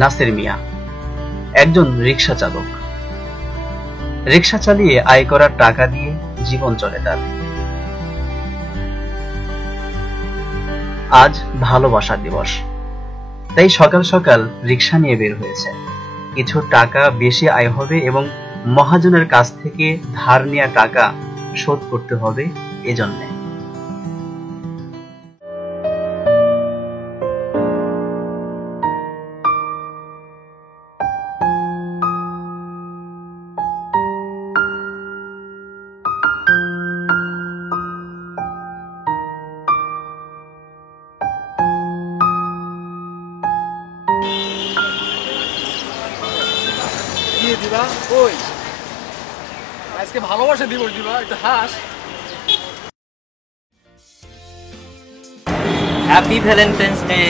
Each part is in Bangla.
নাসির মিয়া, একজন রিকশা চালক। রিকশা চালিয়ে আয় করার টাকা দিয়ে জীবন চলে তার। আজ ভালোবাসা দিবস, তাই সকাল সকাল রিকশা নিয়ে বের হয়েছে। কিছু টাকা বেশি আয় হবে এবং মহাজনের কাছ থেকে ধার নেওয়া টাকা শোধ করতে হবে এজন্যে। দিবা ওই আজকে ভালোবাসা দিবস দিবা, একটু হাস। Happy Valentine's day.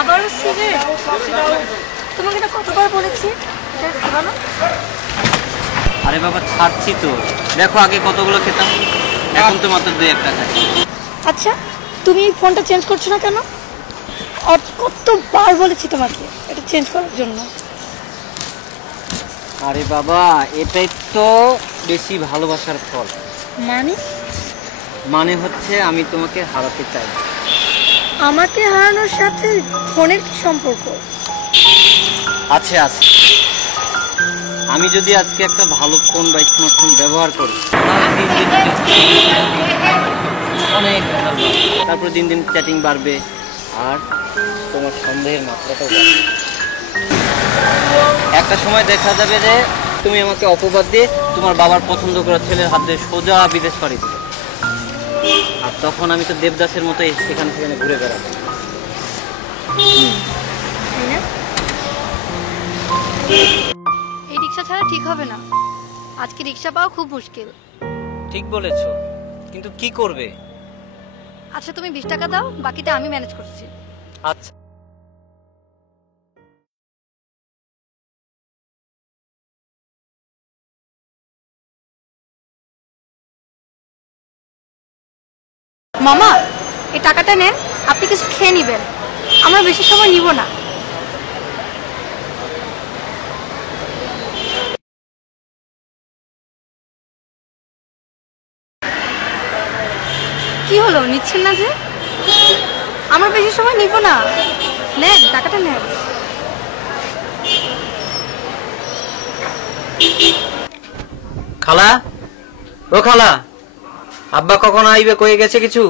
আবারও সিগারেট? তোমাকে না কতবার বলেছি না। আরে বাবা ছাড়ছি তো, দেখো আগে কতগুলো খেতাম, এখন তো মাত্র 2-1টা খাচ্ছি। আচ্ছা তুমি এই ফোনটা চেঞ্জ করছো না কেন? আর কতবার বলেছি তোমাকে এটা চেঞ্জ করার জন্য। আরে বাবা এটাই তো বেশি ভালোবাসার ফল। মানে হচ্ছে আমি তোমাকে হারাতে চাই। আমাকে হারানোর সাথে ফোনের কি সম্পর্ক? আছে আছে, আমি যদি আজকে একটা ভালো ফোন বা স্মার্টফোন ব্যবহার করি অনেক ভালো, তারপর দিন দিন চ্যাটিং বাড়বে আর তোমার সন্দেহের মাত্রাটাও বাড়বে। একটা সময় দেখা যাবে যে তুমি আমাকে অপবাদ দিয়ে তোমার বাবার পছন্দ করা ছেলের হাত দিয়ে সোজা বিদেশ পাড়ি দিবে, আর তখন আমি তো দেবদাসের মতো সেখানে সেখানে ঘুরে বেড়াবো। এই রিক্সা ছাড়া ঠিক হবে না, আজকে রিক্সা পাওয়া খুব মুশকিল। ঠিক বলেছো, কিন্তু কি করবে? আচ্ছা তুমি 20 টাকা দাও, বাকিটা আমি ম্যানেজ করছি। আচ্ছা মামা এই টাকাটা নেন, আপনি কিছু খেয়ে নেবেন, আমরা বেশি সময় নিব না। কি হলো নিচ্ছেন না যে? আমরা বেশি সময় নিব না, নেন টাকাটা নেন। খালা, ও খালা, আব্বা কখন আইবে কয়ে গেছে কিছু?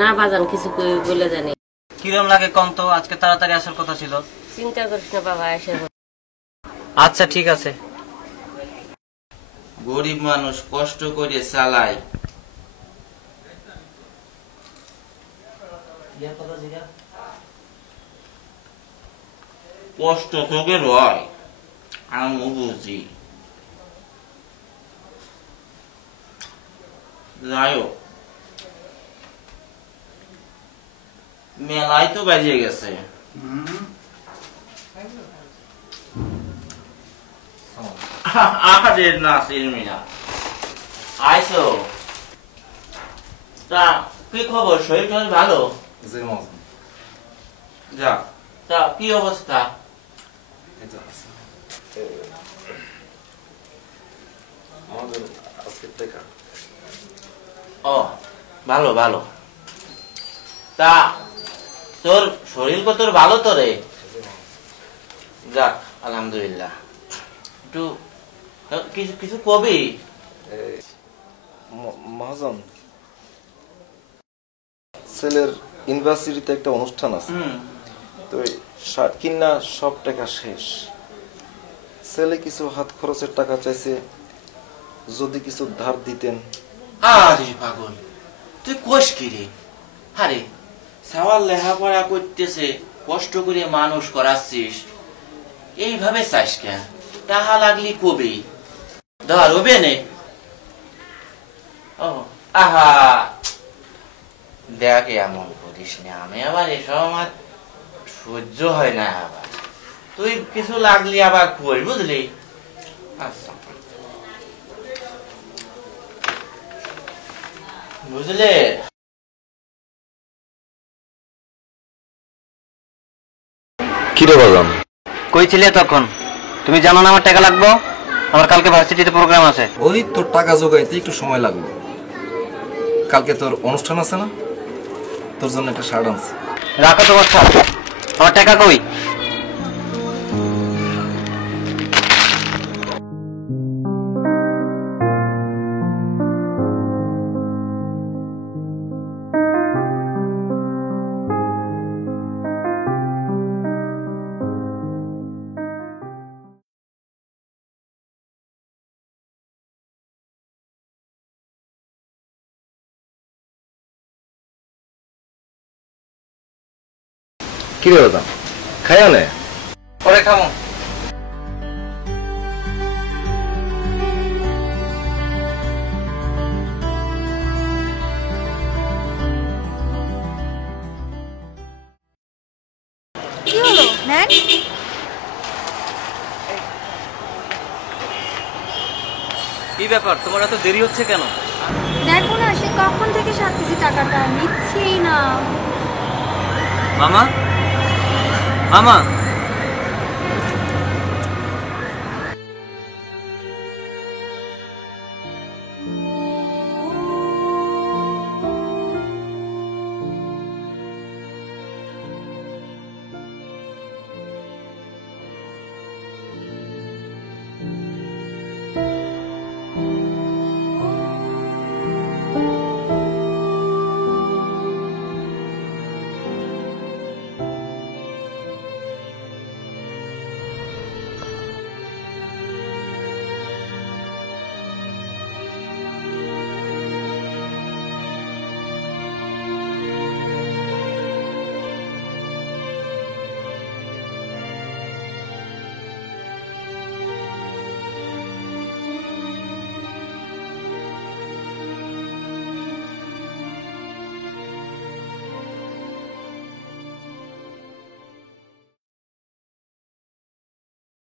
না বাজান কিছু বলে জানি। কিরম লাগে কম তো, আজকে তাড়াতাড়ি আসার কথা ছিল। চিন্তা করিস না বাবা, এসে আচ্ছা ঠিক আছে। গরিব মানুষ কষ্ট করে চালায়, কষ্ট তোকে রয় আমি বুঝি। যাই হোক মেলায় তো বাজিয়ে গেছে। আরে নাসির মিয়া আইসো, তা কি খবর? শরীর টরীর ভালো? যা তা কি অবস্থা? ও ভালো ভালো। তা তোর শরীর কত ভালো তো রে? যাক আলহামদুলিল্লাহ। একটু কিছু কিছু কবি? মহাজন, ছেলের ইউনিভার্সিটিতে একটা অনুষ্ঠান আছে, তো শার্ট কিনা সব টাকা শেষ। ছেলে কিছু হাত খরচের টাকা চাইছে, যদি কিছু ধার দিতেন। আরে পাগল, তুই কোষ কি রে? আরে সওয়াল লেখাপড়া করতেছে, কষ্ট করে মানুষ করাচ্ছিস, এইভাবে চাস কেন? টাকা লাগলি কবি ধর হবে নে। ও আহা, দেখ এমন করিস না, আমি আবার এসব আমার সহ্য হয় না। আবার তুই কিছু লাগলি আবার কই, বুঝলি? আচ্ছা বুঝলে? কিরে বাজান, কই ছিলে তখন? তুমি জানো না আমার টাকা লাগবে? আমার কালকে ভার্সিটিতে প্রোগ্রাম আছে। ওই তোর টাকা জোগাইতে একটু সময় লাগবে। কালকে তোর অনুষ্ঠান আছে না, তোর জন্য একটা শার্ট আনছি। রাখো তোমার ছাড়, আমার টাকা কই? কিরে বাজান, খাইয়া নে। পরে খাবো। কি হলো ম্যান? কি ব্যাপার, তোমার এত দেরি হচ্ছে কেন? দেখো না, সে কখন থেকে সাথেছি টাকাটা নিচ্ছেই না। মামা, মামা,